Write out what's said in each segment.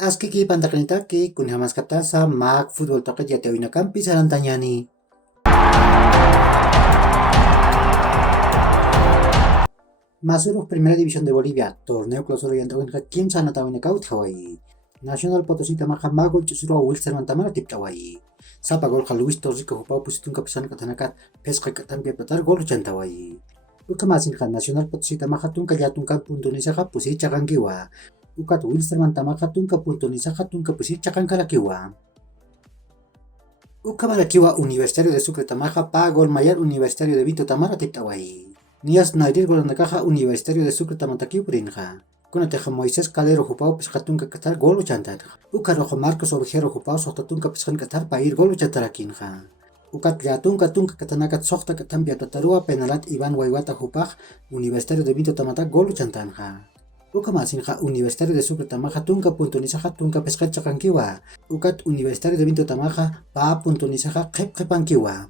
Askiki pantakanitaki kunhamas kaptasa mak fútbol toque ya te campi sarantanyani. Masuruk Primera División de Bolivia, torneo clausura y antagonista Kim Sanatawina Hawaii. Nacional Potosí Tamaja Magol Chusuro Wilson Tamara Tiptawai. Sapa gol Luis Torrico Hupau Pusitun Kapisan Katanakat, Pesca Katambia Patar Gol Chantawai. Ukamasin Nacional Potosí Tamaja Tunka Yatunka Puntunisa Pusi Chagangiwa. Ukat Wilson Tamaja Tunka Puntunisa Tunka Pusi Chakankarakiwa. Ukamarakiwa Universitario de Sucre Tamaja Pagol Mayor Universitario de Vito Tamara Tiptawai. Nias Naidir Golandakaja Universitario de Sucre Tamataki Purinja. Kunateja Moisés Calero Jupao Pescatunca Qatar Golo Chantar. Ukarojo Marcos Ovejero Jupao Sotatunca Pescan Qatar Pair Golo Chatarakinja. Ukat Yatunca Tunca Katanakat Sohta Katambia Tatarua Penalat Iván Guaywata Jupaj Universitario de Vito Tamata Golo Chantanja. Ukamasinja Universitario de Sucre Tamaja Tunca Puntunisaja Tunca Pescat Chakankiwa. Ukat Universitario de Vito Tamaja Pa Puntunisaja Kep Kepankiwa.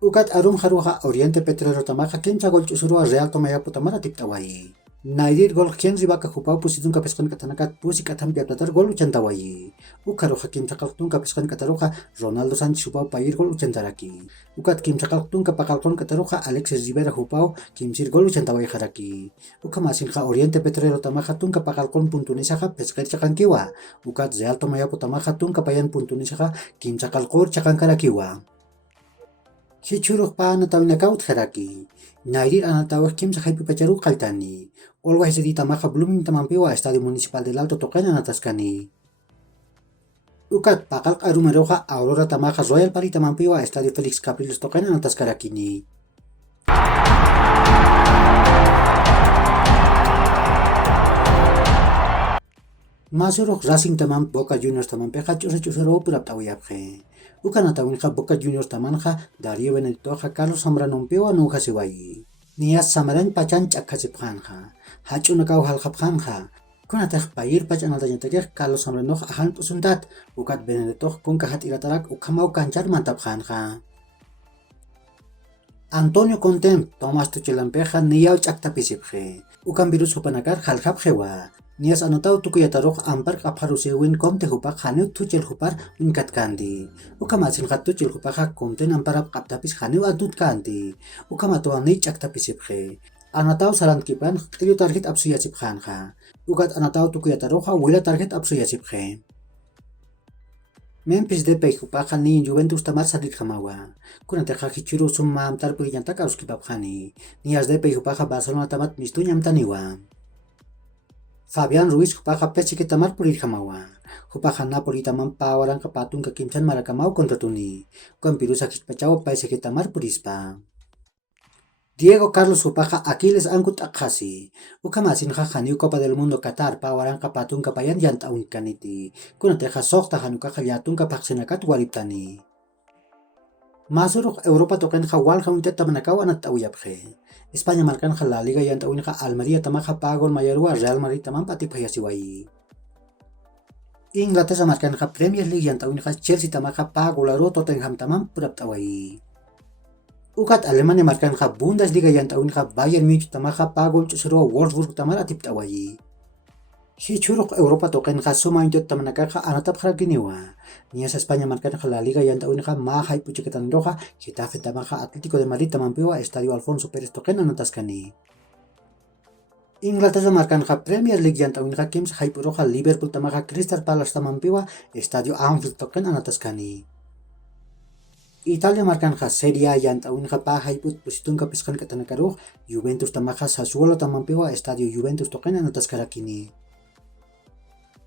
Ukat arum haruja Oriente Petrolero Tamaja Kencha Gol Chusurua Real Tomaya Putamara Tiptawai. Naidir Gol Ken Ribaka Jupau Pusitunka Pescan Katanakat Pusi Katambia Platar Gol Uchantawai. Ukaroja Kim Chakaltunka Pescan Kataroja Ronaldo Sánchez Jupau Pair Gol Uchantaraki. Ukat Kim Chakaltunka Pakalkon Kataroja Alexis Rivera Jupau Kim Sir Gol Uchantawai Haraki. Ukamasinja Oriente Petrolero Tamaja Tunka Pakalkon Puntunisaja Pescar Chakankiwa. Ukat Real Tomaya Putamaja Tunka Payan Puntunisaja Kim Chakalkor Chakankarakiwa. Hichuruk pa natawin kaut haraki. Nairir anatawak kim sa haipi pacharu kaltani. Always di tamaka blooming tamampiwa Estadio Municipal del Alto Tocana nataskani. Ukat pakal arumaroja Aurora Tamaka Royal Pari tamampiwa Estadio Felix Capriles Tocana nataskarakini. Masurok Racing tamam Boca Juniors tamam peja chusero purap tawiyapje. Ukana tawinja Boca Juniors tamanja Darío Benedictoja Carlos Zambrano Pewa nuja siwayi. Nias Samaran pachan chakasipjanja. Hachunakaw halkapjanja. Kunatej pair pachan altañatekej Carlos Zambrano ahan pusuntat. Ukat Benedictoj kunkahat iratarak ukamau kanchar mantapjanja. Antonio Contem Tomás Tuchelampeja niyau chaktapisipje. Ukan virus hupanakar halkapjewa. Nias anotau tukuyatarok ampar kapharusewin komte hupak hanu tuchel hupar unkat kandi. Ukamasin hat tuchel hupaka komte amparap kaptapis hanu adut kandi. Ukamatoa ni chaktapisipje. Anatau saran kipan tilu target apsuyasipjanja. Ukat anatau tukuyataroja wila target apsuyasipje. Memphis Depay hupaka ni Juventus tamar salit hamawa. Kunateja hichuru summa amtar puyantak auskipapjani. Nias Depay hupaka Barcelona tamat mistunya amtaniwa. Fabián Ruiz Jupaja Pechi que tamar purir hamawa. Jupaja Napoli tamam pawaran kapatun ka kimsan marakamau kontra tuni. Con pirusa kispachao paise que tamar purispa. Diego Carlos Jupaja Aquiles Ankut Akhasi. Ukamasin hajaniu Copa del Mundo Qatar pawaran kapatun kapayan yanta unkaniti. Kunateja sokta hanuka hayatun kapaksenakat waliptani. Masuruk Europa token hawal hauntet tamanakaw anat awiyapje. España marcan la Liga y antawinja Almería tamaja pagol mayarua Real Madrid tamam pati payasiwai. Inglaterra marcan Premier League y antawinja Chelsea tamaja pagolaro Tottenham tamam puraptawai. Ukat Alemania marcan Bundesliga y antawinja Bayern Munich tamaja pagol chusero Wolfsburg tamar atiptawai. Hichuruk Europa token suma intot tamanakaja anatap haraginiwa. Nias España marcan la Liga y antawinja Mahai puchiketan roja Getafe tamaja Atlético de Madrid tamampiwa Estadio Alfonso Pérez token anataskani. Inglaterra marcan Premier League y antawinja Kims Haipuroja Liverpool tamaja Crystal Palace tamampiwa Estadio Anfield token anataskani. Italia marcan Serie A y antawinja pa Haiput pusitun kapiskan katanakaruj Juventus tamaja Sassuolo tamampiwa Estadio Juventus token anataskarakini.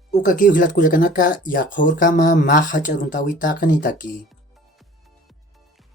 Ukaki hilat kuyakanaka ya khorkama ma hacharuntawi takanitaki.